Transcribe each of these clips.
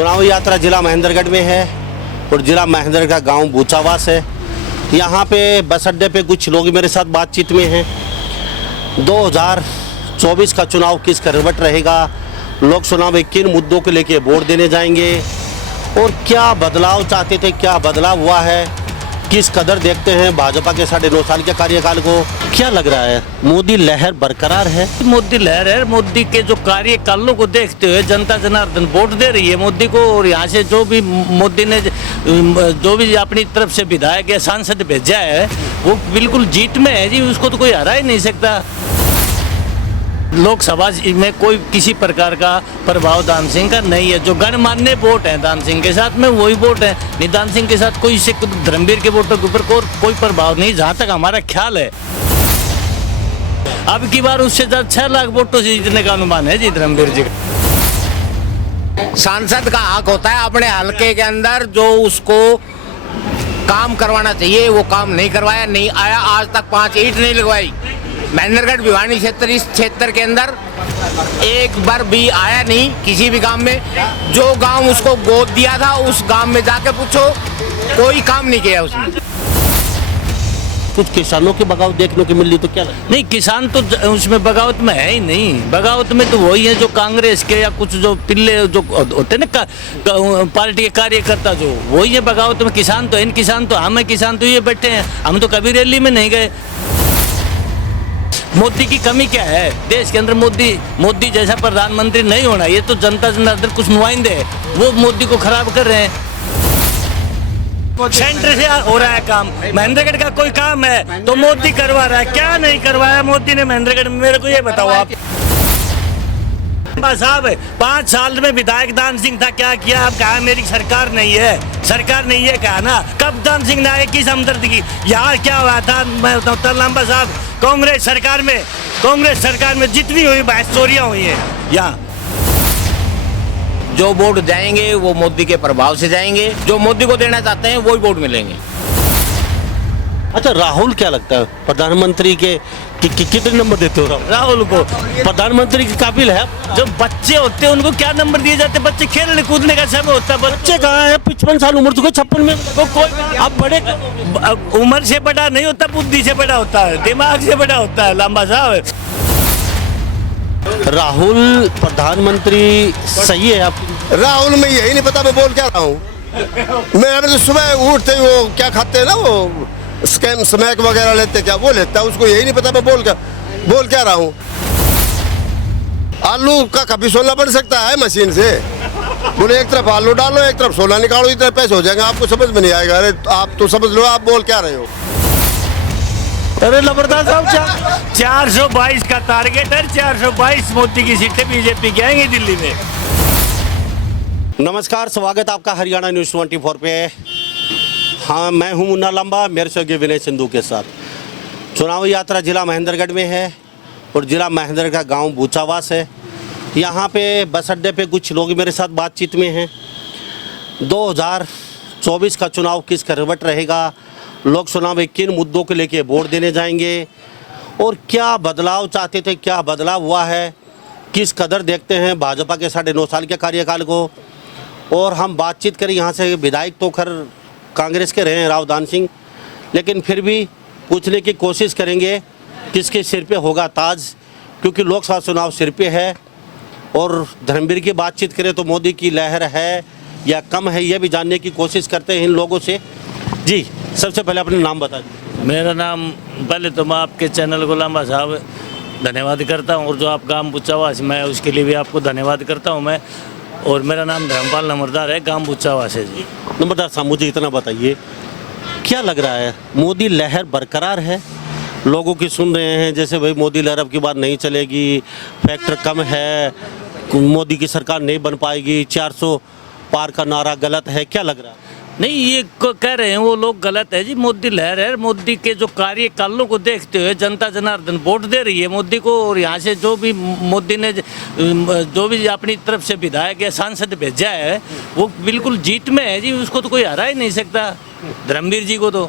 चुनाव यात्रा जिला महेंद्रगढ़ में है और जिला महेंद्रगढ़ का गांव बूचावास है। यहाँ पे बस अड्डे पे कुछ लोग मेरे साथ बातचीत में हैं। 2024 का चुनाव किस करवट रहेगा, लोग चुनाव में किन मुद्दों को लेके वोट देने जाएंगे और क्या बदलाव चाहते थे, क्या बदलाव हुआ है, किस कदर देखते हैं भाजपा के 9.5 साल के कार्यकाल को। क्या लग रहा है, मोदी लहर बरकरार है? मोदी लहर है। मोदी के जो कार्यकालों को देखते हुए जनता जनार्दन वोट दे रही है मोदी को। और यहाँ से जो भी मोदी ने जो भी अपनी तरफ से विधायक या सांसद भेजा है वो बिल्कुल जीत में है जी, उसको तो कोई हरा ही नहीं सकता। लोकसभा में कोई किसी प्रकार का प्रभाव दान सिंह का नहीं है। जो गणमान्य वोट है दान सिंह के साथ में वही वोट है। निदान सिंह के साथ कोई से धर्मवीर के वोटों के ऊपर कोई प्रभाव नहीं, जहाँ तक हमारा ख्याल है। अब की बार उससे ज्यादा 6 लाख वोटों से जीतने का अनुमान है जी धर्मवीर जी का। सांसद का हक होता है अपने हलके के अंदर जो उसको काम करवाना चाहिए वो काम नहीं करवाया, नहीं आया। आज तक 5 ईंट नहीं लगवाई। महेंद्रगढ़ भिवानी क्षेत्र, इस क्षेत्र के अंदर एक बार भी आया नहीं किसी भी गांव में। जो गांव उसको गोद दिया था उस गांव में जाके पूछो, कोई काम नहीं किया उसने। कुछ किसानों की बगावत देखने को मिल रही तो क्या लगता है? नहीं, किसान तो उसमें बगावत में है ही नहीं। बगावत में तो वही है जो कांग्रेस के या कुछ जो पिल्ले जो होते ना पार्टी के कार्यकर्ता, जो वही है बगावत में। किसान तो इन किसान तो हम है, किसान तो ये बैठे हैं। हम तो कभी रैली में नहीं गए। मोदी की कमी क्या है देश के अंदर? मोदी जैसा प्रधानमंत्री नहीं होना। ये तो जनता जनार्दन कुछ नुमाइंदे हैं, वो मोदी को खराब कर रहे हैं। सेंटर से हो रहा है काम, महेंद्रगढ़ का कोई काम है तो मोदी करवा रहा है। क्या नहीं करवाया मोदी ने महेंद्रगढ़ में, मेरे को ये बताओ आप। साहब 5 साल में विधायक दान सिंह था, क्या किया? अब कहा मेरी सरकार नहीं है, सरकार नहीं है कहा ना। कब दान सिंह ने आए, किस हमदर्द की? यहाँ क्या हुआ था मैं बताऊँ लंबा साहब, कांग्रेस सरकार में जितनी हुई बहस चोरियां हुई है। यहाँ जो वोट जाएंगे वो मोदी के प्रभाव से जाएंगे। जो मोदी को देना चाहते हैं वही वोट मिलेंगे। अच्छा, राहुल क्या लगता है प्रधानमंत्री के कितने नंबर देते हो? राहुल को प्रधानमंत्री के काबिल है? जो बच्चे होते हैं उनको क्या नंबर दिए जाते हैं? बच्चे खेलने कूदने का समय होता है। बच्चे कहाँ है? 55 साल उम्र चुके, 56 में वो कोई अब बड़े उम्र से बड़ा नहीं होता, बुद्धि से बड़ा होता है, दिमाग से बड़ा होता है लंबा साहब। राहुल प्रधानमंत्री सही है आप? राहुल में यही नहीं पता मैं बोल क्या रहा हूँ। मैं तो सुबह उठते ही वो क्या खाते हैं ना, वो स्मैक वगैरह लेते, क्या वो लेता है, उसको यही नहीं पता मैं बोल क्या रहा हूँ। आलू का कभी सोना बन सकता है मशीन से? बोले एक तरफ आलू डालो एक तरफ सोना निकालो, इतने पैसे हो जाएंगे, आपको समझ में नहीं आएगा। अरे आप तो समझ लो आप बोल क्या रहे हो। अरे लबरदार साहब 422 का टारगेट है। 422 मोदी की सीटें बीजेपी की आएंगी दिल्ली में। नमस्कार, स्वागत आपका हरियाणा न्यूज़ 24 पे। हाँ, मैं हूं मुन्ना लंबा, मेरे सहयोगी विनय सिंधु के साथ। चुनाव यात्रा जिला महेंद्रगढ़ में है और जिला महेंद्रगढ़ का गांव बूचावास है। यहाँ पे बस अड्डे पे कुछ लोग मेरे साथ बातचीत में हैं। 2024 का चुनाव किस करवट रहेगा, लोग चुनाव में किन मुद्दों को लेके वोट देने जाएंगे और क्या बदलाव चाहते थे, क्या बदलाव हुआ है, किस कदर देखते हैं भाजपा के 9.5 साल के कार्यकाल को। और हम बातचीत करें, यहाँ से विधायक तो खैर कांग्रेस के रहे हैं राव दान सिंह, लेकिन फिर भी पूछने की कोशिश करेंगे किसके सिर पे होगा ताज, क्योंकि लोकसभा चुनाव सिर पे है। और धर्मवीर की बातचीत करें तो मोदी की लहर है या कम है, ये भी जानने की कोशिश करते हैं इन लोगों से। जी, सबसे पहले अपना नाम बता दीजिए। मेरा नाम, पहले तो मैं आपके चैनल को लंबा साहब धन्यवाद करता हूँ, और जो आप गांव बूचावास मैं उसके लिए भी आपको धन्यवाद करता हूँ मैं। और मेरा नाम धर्मपाल नंबरदार है, गांव बूचावास है जी। नंबरदार साहब, मुझे इतना बताइए, क्या लग रहा है, मोदी लहर बरकरार है? लोगों की सुन रहे हैं जैसे भाई मोदी लहर अब की बार नहीं चलेगी, फैक्टर कम है, मोदी की सरकार नहीं बन पाएगी, 400 पार का नारा गलत है, क्या लग रहा है? नहीं, ये कह रहे हैं वो लोग गलत है जी। मोदी लहर है। मोदी के जो कार्यकालों को देखते हुए जनता जनार्दन वोट दे रही है मोदी को। और यहाँ से जो भी मोदी ने जो भी अपनी तरफ से विधायक या सांसद भेजा है वो बिल्कुल जीत में है जी, उसको तो कोई हरा ही नहीं सकता धर्मवीर जी को तो।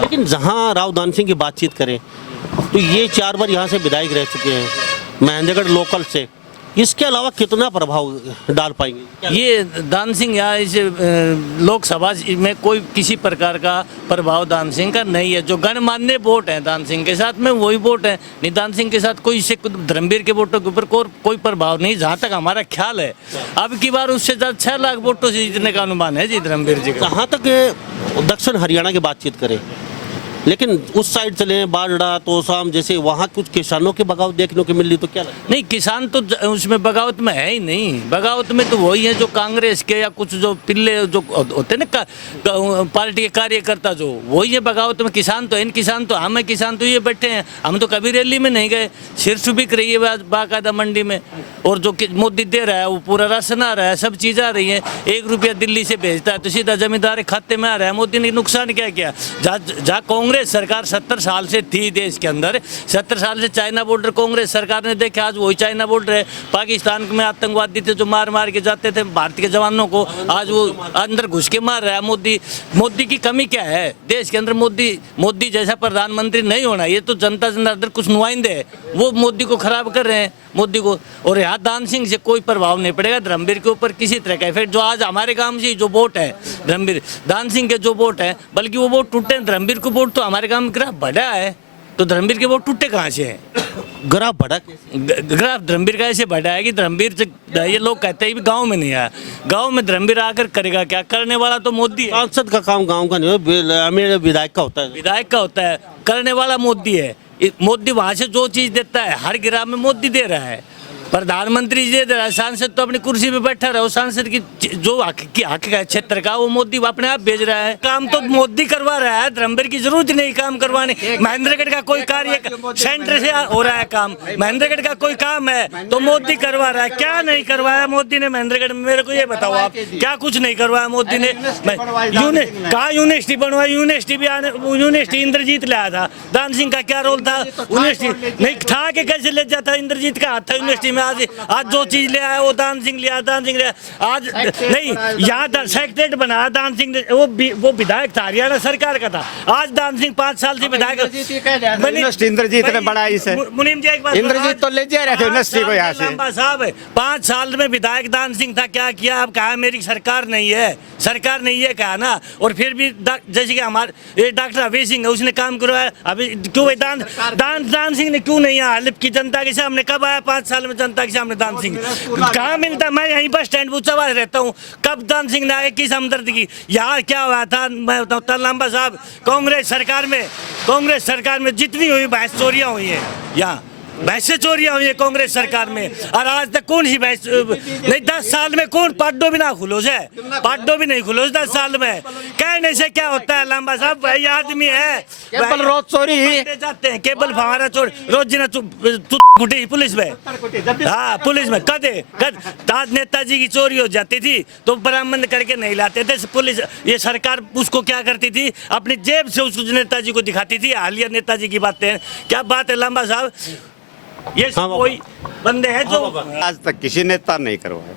लेकिन जहाँ राव दान सिंह की बातचीत करें तो ये 4 बार यहाँ से विधायक रह चुके हैं महेंद्रगढ़ लोकल से, इसके अलावा कितना प्रभाव डाल पाएंगे? ये दान सिंह यहाँ इस लोकसभा में कोई किसी प्रकार का प्रभाव दान सिंह का नहीं है। जो गणमान्य वोट है दान सिंह के साथ में वही वोट है, नहीं दान सिंह के साथ कोई इससे धर्मवीर के वोटों के ऊपर कोई प्रभाव नहीं, जहाँ तक हमारा ख्याल है। अब की बार उससे ज़्यादा 6 लाख वोटों से जीतने का अनुमान है जी धर्मवीर जी का। कहाँ तक दक्षिण हरियाणा की बातचीत करें, लेकिन उस साइड चले बारडा तोसाम जैसे वहाँ कुछ किसानों की बगावत देखने को मिल रही, तो क्या लगता है? नहीं, किसान तो उसमें बगावत में है ही नहीं। बगावत में तो वही है जो कांग्रेस के या कुछ जो पिल्ले जो होते हैं ना पार्टी के कार्यकर्ता, जो वही है बगावत में। किसान तो इन किसान तो हम है, किसान तो ये बैठे हैं, हम तो कभी रैली में नहीं गए। सिर्फ बिक रही है बाकायदा मंडी में, और जो मोदी दे रहा है वो पूरा राशन आ रहा है, सब चीज़ आ रही है। 1 रुपया दिल्ली से भेजता है तो सीधा जमींदार के खाते में आ रहा है। मोदी ने नुकसान क्या किया? जहाँ कांग्रेस सरकार 70 साल से थी देश के अंदर, 70 साल से चाइना बॉर्डर कांग्रेस सरकार ने देखा, आज वही चाइना बॉर्डर है। पाकिस्तान में आतंकवादी थे जो मार के जाते थे भारतीय जवानों को, आज वो अंदर घुस के मार रहा है। मोदी की कमी क्या है देश के अंदर? मोदी जैसा प्रधानमंत्री नहीं होना, ये तो जनता जनार्दन कुछ नुमाइंदे है, वो मोदी को खराब कर रहे हैं मोदी को। और यहाँ दान सिंह से कोई प्रभाव नहीं पड़ेगा धर्मवीर के ऊपर किसी तरह का इफेक्ट। जो आज हमारे गांव से जो वोट है धर्मवीर दान सिंह के जो वोट है, बल्कि वो वोट टूटे, धर्मवीर को वोट तो हमारे गांव में ग्राफ बढ़ा है, तो धर्मवीर के वोट टूटे कहाँ से हैं? ग्राफ बढ़ा ग्राफ धर्मवीर का ऐसे बढ़ा है कि धर्मवीर से ये लोग कहते हैं कि गांव में नहीं आया। गांव में धर्मवीर आकर करेगा क्या? करने वाला तो मोदी है। सांसद का काम गांव का नहीं है, विधायक का होता है। विधायक का होता है, करने वाला मोदी है। मोदी वहां से जो चीज देता है हर ग्राम में मोदी दे रहा है, प्रधानमंत्री जी दे रहा है। सांसद तो अपनी कुर्सी पे बैठा रहा, सांसद की जो हक है क्षेत्र का वो मोदी अपने आप भेज रहा है। काम तो मोदी करवा रहा है, धर्मवीर की जरूरत नहीं काम करवाने। महेंद्रगढ़ का कोई कार्य सेंटर से हो रहा है काम, महेंद्रगढ़ का कोई काम है तो मोदी करवा रहा है। क्या नहीं करवाया मोदी ने महेंद्रगढ़ में? मेरे को ये बताओ आप, क्या कुछ नहीं करवाया मोदी ने? कहा यूनिवर्सिटी बनवाई? यूनिवर्सिटी भी यूनिवर्सिटी इंद्रजीत लाया था। दान सिंह का क्या रोल था? यूनिवर्सिटी नहीं था कि कैसे ले जाता? इंद्रजीत का हाथ था यूनिवर्सिटी में। आज जो चीज ले आया वो दान सिंह लिया, दान सिंह लिया। आज नहीं, यहाँ सेक्रेटरीट बनाया दान सिंह ने, वो विधायक था, हरियाणा सरकार का था। आज दान सिंह 5 साल से विधायक। इंद्रजीत ने बनाया इसे। मुनीम जी एक बात, इंद्रजीत तो ले जा रहे थे यूनिवर्सिटी को यहाँ से। साहब 5 साल में विधायक दान सिंह था, क्या किया? अब कहा मेरी सरकार नहीं है, सरकार नहीं है कहा ना। और फिर भी जैसे कि हमारे डॉक्टर अभय सिंह है, उसने काम करवाया। अभी क्यों दान सिंह ने क्यों नहीं आया की जनता के सामने? कब आया 5 साल में जनता के सामने दान सिंह? कहाँ मिलता? मैं यहीं बस स्टैंड ऊंचावास रहता हूँ, कब दान सिंह ने आए? किस हमदर्द की? यहाँ क्या हुआ था मैं बताऊँ तलंबा साहब, कांग्रेस सरकार में जितनी हुई भैंस चोरियाँ हुई है, यहाँ भैंसे चोरियां हुई है कांग्रेस सरकार में। और आज तक कौन सी भैंस नहीं? 10 साल में कौन पाड्डो भी ना खुलो से, पाड्डो भी नहीं खुलो 10 साल में। कहने से क्या होता है लंबा साहब? भाई आदमी है, केबल रोज चोरी जाते हैं, केबल फवारा चोरी रोज जिना कुटी पुलिस में। हाँ पुलिस में कद आज नेताजी की चोरी हो जाती थी तो बरामद करके नहीं लाते थे पुलिस। ये सरकार उसको क्या करती थी? अपनी जेब से उस नेताजी को दिखाती थी। हालिया नेताजी की बातें, क्या बात है लंबा साहब? ये कोई बंदे हैं जो आज तक किसी नेता नहीं करवाए।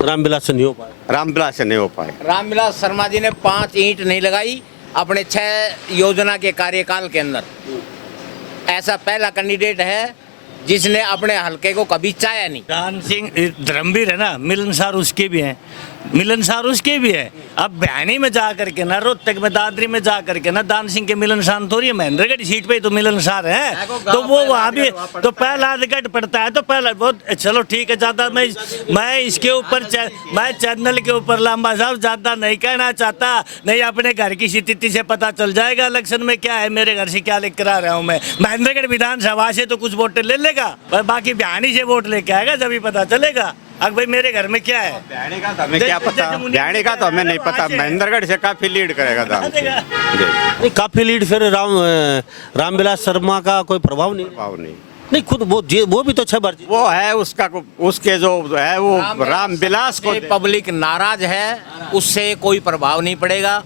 रामविलास से नहीं हो पाया। रामविलास से नहीं हो पाए। रामविलास शर्मा जी ने 5 ईंट नहीं लगाई अपने 6 योजना के कार्यकाल के अंदर। ऐसा पहला कैंडिडेट है जिसने अपने हलके को कभी चाया नहीं। दान सिंह धर्मवीर है ना, मिलनसार उसके भी हैं, मिलनसार उसके भी है। अब बयानी में जा करके ना, रोहतक में दादरी में जा करके ना, दान सिंह के मिलनसार थोड़ी है। महेंद्रगढ़ सीट पे तो मिलनसार है, तो वो वहाँ भी तो पहला अधिकट पड़ता है। तो पहला बहुत चलो ठीक है, ज़्यादा मैं इसके ऊपर मैं चैनल के ऊपर लंबा साहब ज़्यादा नहीं कहना चाहता। नहीं, अपने घर की स्थिति से पता चल जाएगा इलेक्शन में क्या है, मेरे घर से क्या लेकर आ रहा हूँ मैं। महेंद्रगढ़ विधानसभा से तो कुछ वोट ले लेगा, पर बाकी बयानी से वोट लेके आएगा जब ही पता चलेगा। अब भाई मेरे घर में क्या है? बयानी का तो हमें क्या पता, बयानी का तो हमें नहीं पता। महेंद्रगढ़ से काफी लीड करेगा दान सिंह। नहीं, काफी लीड। फिर रामविलास शर्मा का कोई प्रभाव नहीं? नहीं, खुद वो भी तो 6 बार वो है उसका, उसके जो है वो रामविलास को पब्लिक नाराज है, उससे कोई प्रभाव नहीं पड़ेगा।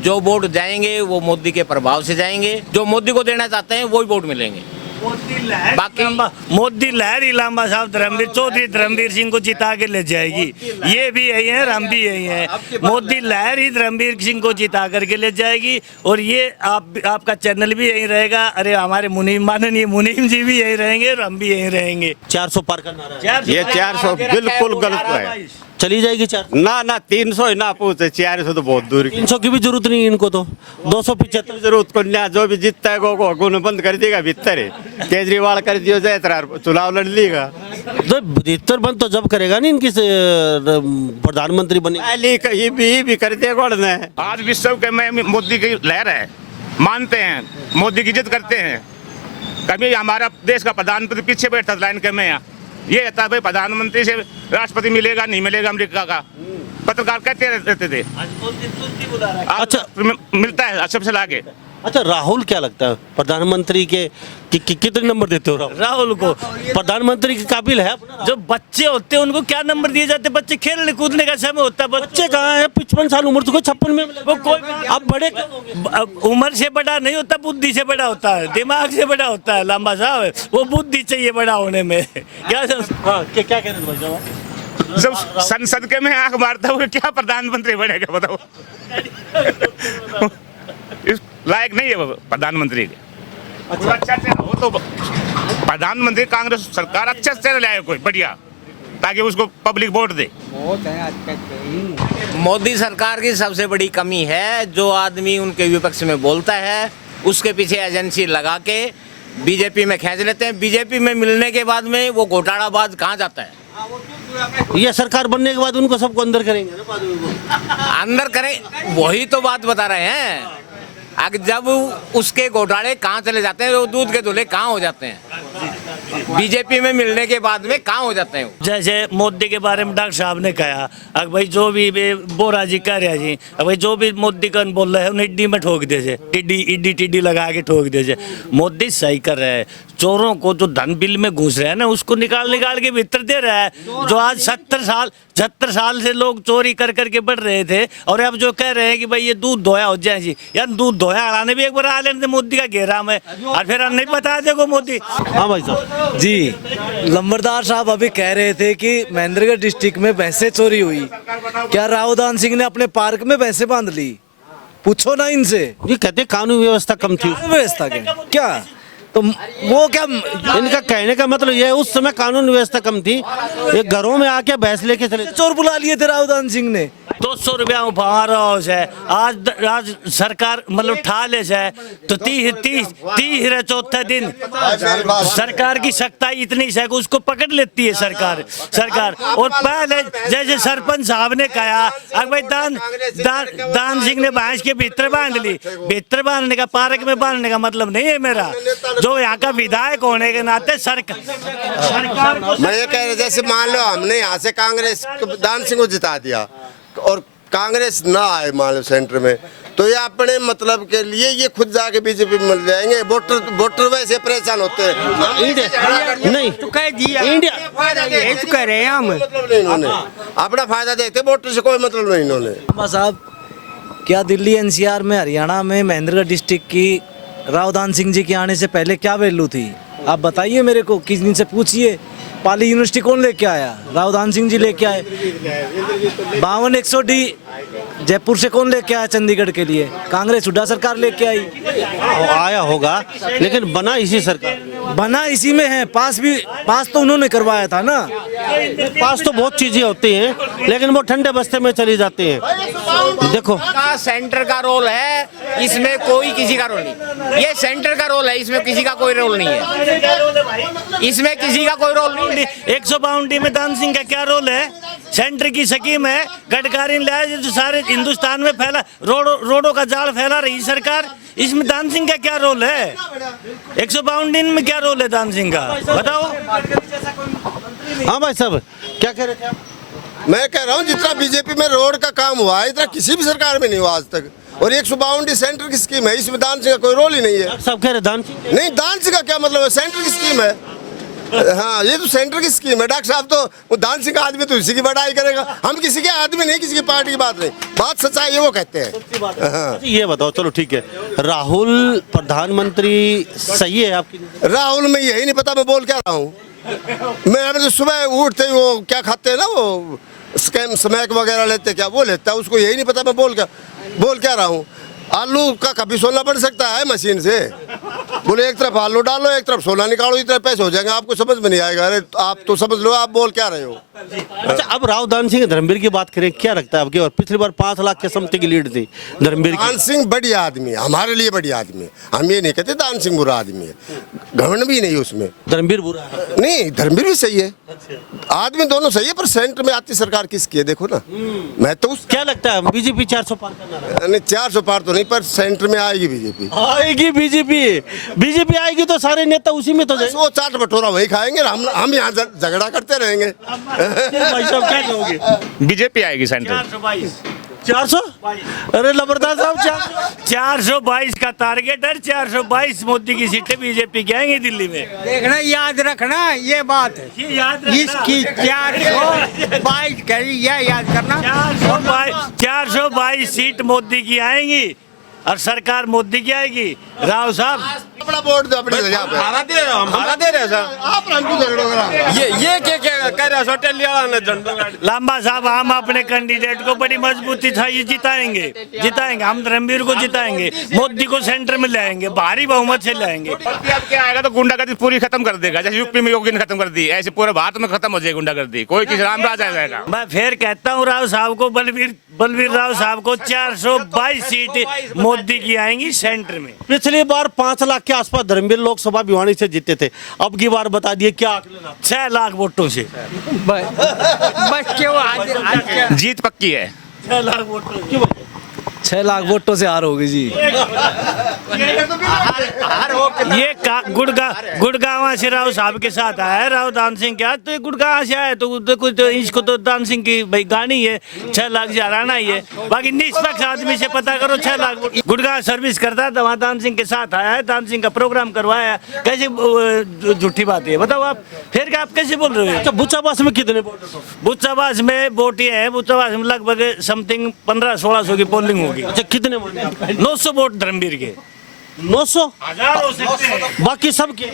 जो वोट जाएंगे वो मोदी के प्रभाव से जाएंगे, जो मोदी को देना चाहते हैं वही वोट मिलेंगे। बाकी मोदी लहर ही लांबा साहब धर्मवीर चौधरी धर्मवीर सिंह को जिता के ले जाएगी। ये भी यही है, हम भी यही हैं। मोदी लहर ही धर्मवीर सिंह को जिता करके ले जाएगी। और ये आपका चैनल भी यही रहेगा। अरे हमारे मुनीम, माननीय मुनीम जी भी यही रहेंगे और हम भी यही रहेंगे। 400 पार का नारा है। ये 400 बिल्कुल गलत है। चली जाएगी 400। ना 300 ही ना पूछे, 400 तो बहुत दूर की 300 की भी जरूरत नहीं है इनको तो। 275 जरूरत को ना, जो भी जीतता है को बंद कर देगा भीतर है। केजरीवाल कर दियो जाए चुनाव लड़ लेगा। तो भीतर बंद तो जब करेगा नहीं इनकी प्रधानमंत्री बने। ये भी कर दिया गौड़ ने। आज विश्व के में मोदी की लहर है, मानते हैं, मोदी की इज्जत करते हैं। कभी हमारा देश का प्रधानमंत्री पीछे बैठा लाइन के में यहाँ, ये था भाई प्रधानमंत्री से राष्ट्रपति मिलेगा नहीं मिलेगा अमेरिका का, पत्रकार कहते रहते थे। अच्छा मिलता है सबसे आगे। अच्छा, राहुल क्या लगता है प्रधानमंत्री के कितने नंबर देते हो? राहुल को प्रधानमंत्री के काबिल है? जो बच्चे होते हैं उनको क्या नंबर दिए जाते? बच्चे खेलने कूदने का समय होता है। बच्चे कहाँ है? 55 साल उम्र तो कोई 56 में वो कोई अब बड़े उम्र से बड़ा नहीं होता, बुद्धि से बड़ा होता है, दिमाग से बड़ा होता है। लंबा साहब, वो बुद्धि चाहिए बड़ा होने में। क्या क्या कह रहे हैं? जब संसद के में आंख मारता हुआ क्या प्रधानमंत्री बनेगा बताओ? इस लायक नहीं है वो प्रधानमंत्री के। अच्छा हो तो प्रधानमंत्री कांग्रेस सरकार अच्छा से लाए कोई बढ़िया, ताकि उसको पब्लिक वोट दे। मोदी सरकार की सबसे बड़ी कमी है, जो आदमी उनके विपक्ष में बोलता है उसके पीछे एजेंसी लगा के बीजेपी में खींच लेते हैं। बीजेपी में मिलने के बाद में वो घोटालाबाज कहाँ जाता है? ये सरकार बनने के बाद उनको सबको अंदर करेंगे अंदर करें, वही तो बात बता रहे हैं। अगर जब उसके घोटाले कहाँ चले जाते हैं, वो दूध के दूल्हे कहाँ हो जाते हैं? बीजेपी में मिलने के बाद में कहाँ हो जाते हैं? जैसे मोदी के बारे में डॉक्टर साहब ने कहा, अगर भाई जो भी बोरा जी कह रहे जी, अब भाई जो भी मोदी का बोल रहे हैं उन्हें इड्डी में ठोक दे, टिड्डी लगा के ठोक दे। मोदी सही कर रहे हैं। चोरों को जो धन बिल में घुस रहे हैं ना, उसको निकाल के भीतर दे रहा है। जो आज 70 साल से लोग चोरी कर करके बढ़ रहे थे, और अब जो कह रहे हैं कि भाई ये दूध धोया हो जाए जी, यार दूध धोया हराने भी एक बार आ लेने मोदी का घेरा में, और फिर नहीं बता देखो मोदी। हाँ भाई साहब जी, लंबरदार साहब अभी कह रहे थे कि महेंद्रगढ़ डिस्ट्रिक्ट में भैंसें चोरी हुई। क्या राहुल सिंह ने अपने पार्क में भैंसें बांध ली? पूछो ना इनसे। ये कहते कानून व्यवस्था कम थी। व्यवस्था क्या तो वो क्या, इनका कहने का मतलब ये है उस समय कानून व्यवस्था कम थी, ये घरों में आके भैंस लेके चले। चोर बुला लिए थे राहुल सिंह ने। 200 रुपया उपहार है। आज सरकार मतलब ठाले है तो 30 चौथा दिन सरकार की सख्ताई इतनी है कि उसको पकड़ लेती है सरकार। और पहले जैसे सरपंच साहब ने कहा, अगर भाई दान सिंह ने भैंस के भीतर बांध ली, भीतर बांधने का, पार्क में बांधने का मतलब नहीं है मेरा। जो यहाँ का विधायक होने के नाते सरकार मैं ये कह रहा, जैसे मान लो हमने यहाँ से कांग्रेस दान सिंह को जिता दिया और कांग्रेस ना आए मान लो सेंटर में, तो ये अपने मतलब के लिए ये खुद जाके बीजेपी में मिल जाएंगे। वोटर वैसे परेशान होते हैं। नहीं तो कह दिया इंडिया यही तो कह रहे हैं हम। मतलब नहीं इन्होंने अपना फायदा देखते, वोटर से कोई मतलब नहीं इन्होंने। साहब, क्या दिल्ली एनसीआर में, हरियाणा में, महेंद्रगढ़ डिस्ट्रिक्ट की राहुल सिंह जी के आने से पहले क्या वैल्यू थी? आप बताइए मेरे को, किस दिन से पूछिए। पाली यूनिवर्सिटी कौन लेके आया? राहुल सिंह जी लेके आए। 52-100D जयपुर से कौन लेके आया चंडीगढ़ के लिए? कांग्रेस हुड्डा सरकार लेके आई। आया होगा, लेकिन बना इसी सरकार, बना इसी में है। पास तो उन्होंने करवाया था ना। पास तो बहुत चीजें होती हैं, लेकिन वो ठंडे बस्ते में चली जाती हैं। देखो सेंटर का रोल है इसमें, कोई किसी का रोल नहीं। ये सेंटर का रोल है, इसमें किसी का कोई रोल नहीं है। इसमें किसी का कोई रोल नहीं। 152D में दान सिंह का क्या रोल है? सेंटर की स्कीम है, गडकरी ने लाया जो सारे हिंदुस्तान में फैला, रोडों का जाल फैला रही सरकार। इसमें दान सिंह का क्या रोल है? 152D में क्या रोल है दान सिंह का, बताओ। हाँ भाई साहब, क्या कह रहे थे आप? मैं कह रहा हूँ जितना बीजेपी में रोड का काम हुआ है, इतना किसी भी सरकार में नहीं हुआ आज तक। और 152D सेंटर की स्कीम है, इसमें दान सिंह का कोई रोल ही नहीं है। सब कह रहे दान सिंह नहीं, दान सिंह का क्या मतलब है? सेंटर की स्कीम है, हाँ, ये तो सेंटर की स्कीम है। डॉक्टर साहब तो वो दान सिंह का आदमी तो इसी की बड़ाई करेगा। हम किसी के आदमी नहीं, किसी की पार्टी की बात नहीं, बात सच्चाई है वो कहते हैं। हाँ। अच्छा, ये बताओ, चलो ठीक है, राहुल प्रधानमंत्री सही है आपकी? राहुल में यही नहीं पता मैं बोल क्या रहा हूँ। मैं अभी तो सुबह उठते ही वो क्या खाते हैं ना, वो स्कैम स्मैक वगैरह लेते, क्या वो लेता है, उसको यही नहीं पता मैं बोल क्या रहा हूँ। आलू का कभी सोना बन सकता है मशीन से? बोले एक तरफ आलू डालो, एक तरफ सोना निकालो, इतने पैसे हो जाएंगे, आपको समझ में नहीं आएगा। अरे आप तो समझ लो, आप बोल क्या रहे हो। अच्छा, अब राव दान सिंह धर्मवीर की बात करें, क्या लगता है आपकी? और पिछली बार 5 लाख के समथिंग की लीड थी धर्मवीर की। दान सिंह बढ़िया आदमी है, हमारे लिए बढ़िया आदमी है। हम ये नहीं कहते दान सिंह बुरा आदमी है, घमंड भी नहीं उसमें। धर्मवीर बुरा है? नहीं, धर्मवीर भी सही है, आदमी दोनों सही है, पर सेंटर में आती सरकार किसकी है देखो ना। मैं तो क्या लगता है बीजेपी 400 पार करना है? नहीं, 400 पार तो नहीं, पर सेंटर में आएगी बीजेपी। आएगी बीजेपी आएगी तो सारे नेता उसी में तो जाएंगे। वो चाट बटोरा वही खाएंगे, हम यहाँ झगड़ा करते रहेंगे। भाई साहब क्या कहोगे? बीजेपी आएगी सेंटर। 400? अरे लबरदार साहब, 422 का टारगेट है। 422 मोदी की सीटें बीजेपी की आएंगी दिल्ली में। देखना, याद रखना ये बात है, ये याद इसकी 422 कही, यह याद करना। 422 सीट मोदी की आएंगी और सरकार मोदी की आएगी। राव साहब अपना वोट दो अपनी जगह पे। हमारा दे रहे सर। आप हमको झगड़ो करा। ये क्या कह रहा होटल लिया ना झंडा गाड़ी। लांबा साहब, हम अपने कैंडिडेट को बड़ी मजबूती था ये जिताएंगे। हम धर्मवीर को जिताएंगे, मोदी को सेंटर में लाएंगे, भारी बहुमत से लाएंगे। अब क्या आएगा तो गुंडागर्दी पूरी खत्म कर देगा, जैसे यूपी में योगी ने खत्म कर दी, ऐसे पूरे भारत में खत्म हो जाएगी गुंडागर्दी। कोई किसी राम राज आ जाएगा। मैं फिर कहता हूँ राव साहब को, बलवीर राव साहब को 422 सीट मोदी की आएंगी सेंटर में। पिछली बार 5 लाख के आसपास धर्मवीर लोकसभा भिवानी से जीते थे, अब की बार बता दिए क्या आकलन आप? 6 लाख वोटों से बस क्यों आज जीत पक्की है। 6 लाख वोटों से। 6 लाख वोटों से हार होगी जी। ये गुड़गांव से राव साहब के साथ आया है राव दान सिंह के। आज तो ये गुड़गांव से आया तो कुछ तो इसको तो दान सिंह की भाई गानी है, 6 लाख से हराना ही है। बाकी निष्पक्ष आदमी से पता करो, 6 लाख गुड़गांव सर्विस करता है तो वहाँ दान सिंह के साथ आया है, दान सिंह का प्रोग्राम करवाया। कैसे झूठी बात है बताओ आप? फिर क्या आप कैसे बोल रहे हो? अच्छा, बुच्चाबास में कितने वोट? बुच्चाबास में वोट ये है, बुच्चाबास में लगभग समथिंग 1500-1600 की पोलिंग होगी। अच्छा, कितने वोट? 900 वोट धर्मवीर के। 900? हजार हो सकते हैं। बाकी सब के?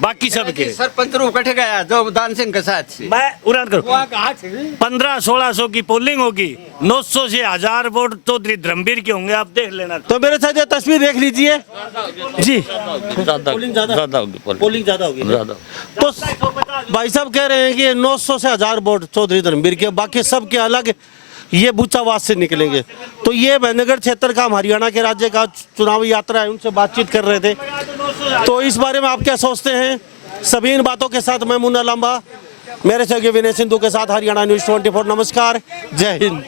बाकी सबके सरपंच कट गया जो दान सिंह के साथ से। मैं उड़ान करूँ 1500-1600 की पोलिंग होगी, 900 से 1000 वोट चौधरी धर्मवीर के होंगे। आप देख लेना। तो मेरे साथ ये तस्वीर देख लीजिए जी। पोलिंग ज्यादा होगी। तो भाई साहब कह रहे हैं कि 900 से 1000 वोट चौधरी धर्मवीर के, बाकी सब के अलग ये बुच्चावास से निकलेंगे। तो ये महेंद्रगढ़ क्षेत्र का, हम हरियाणा के राज्य का चुनावी यात्रा है, उनसे बातचीत कर रहे थे। तो इस बारे में आप क्या सोचते हैं? सभी इन बातों के साथ मैं मुन्ना लांबा, मेरे सहयोगी विनय सिंधु के साथ हरियाणा न्यूज़ 24। नमस्कार, जय हिंद।